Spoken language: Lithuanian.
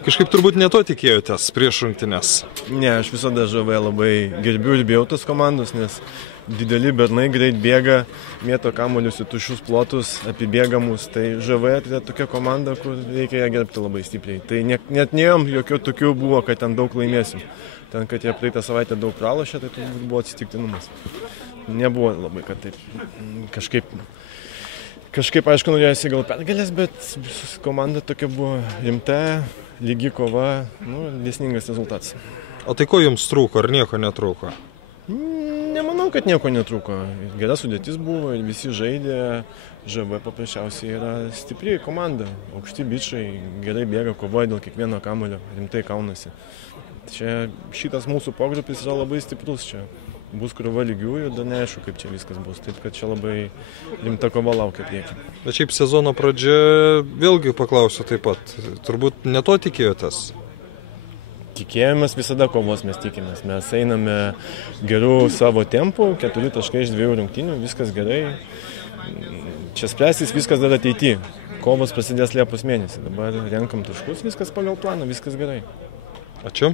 Kažkaip turbūt ne to tikėjotės prieš rungtynes. Ne, aš visada žavai labai gerbiu ir bijau tos komandos, nes dideli bernai greit bėga, mėto kamuolius į tuščius plotus, apibėgamus. Tai žavai tai tokia komanda, kur reikia ją gerbti labai stipriai. Tai net neėjom, jokių tokių buvo, kad ten daug laimėsim. Ten, kad jie praeitą savaitę daug pralošė, tai turbūt buvo atsitiktinumas. Nebuvo labai, kad taip kažkaip aišku, norėjosi gal pergalės, bet komanda tokia buvo rimta, lygi kova, dėsningas rezultatas. O tai ko jums trūko, ar nieko netrūko? Nemanau, kad nieko netrūko. Gera sudėtis buvo, visi žaidė, ŽV paprasčiausiai yra stipri komanda. Aukšti bičai, gerai bėga, kovoja dėl kiekvieno kamuolio, rimtai kaunasi. Čia šitas mūsų pogrupis yra labai stiprus, čia bus krūva lygių ir dar neaišku, kaip čia viskas bus. Taip, kad čia labai rimta kova laukia priekį. Bet šiaip sezono pradžia, vėlgi paklausiu taip pat, turbūt ne to tikėjotės? Tikėjomės visada kovos, mes tikimės. Mes einame gerų savo tempų, 4 taškai iš 2 rungtynių, viskas gerai. Čia spręsis viskas dar ateityje. Kovos prasidės Liepos mėnesį. Dabar renkam taškus, viskas pagal planą, viskas gerai. Ačiū.